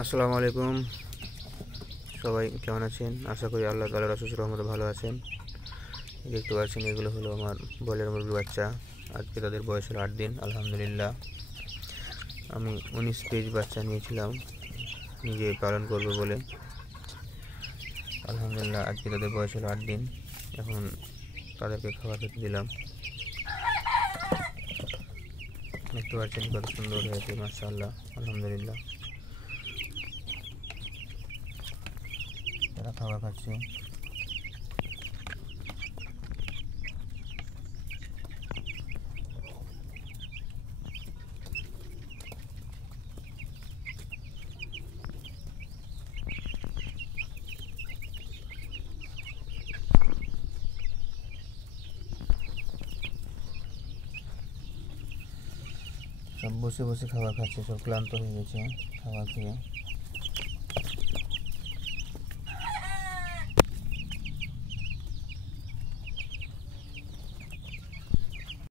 আসসালামু আলাইকুম। সবাই কেমন আছেন? আশা করি আল্লাহ তাআলার অশেষ রহমতে ভালো আছেন। দেখতে পাচ্ছেন এগুলো হলো আমার বয়লার মুরগির বাচ্চা। আজকে তাদের বয়স হলো 8 দিন। আলহামদুলিল্লাহ, আমি 19 পিস বাচ্চা নিয়েছিলাম নিজে পালন করব বলে। আলহামদুলিল্লাহ, আজকে তাদের বয়স হলো 8 দিন। এখন তাদেরকে খাবার খেতে দিলাম। দেখতে পাচ্ছেন কত সুন্দর হয়েছে, মাশাআল্লাহ, আলহামদুলিল্লাহ। তারা খাবার খাচ্ছে। সব বসে বসে খাবার খাচ্ছে, সব ক্লান্ত হয়ে গেছে খাবার খেয়ে।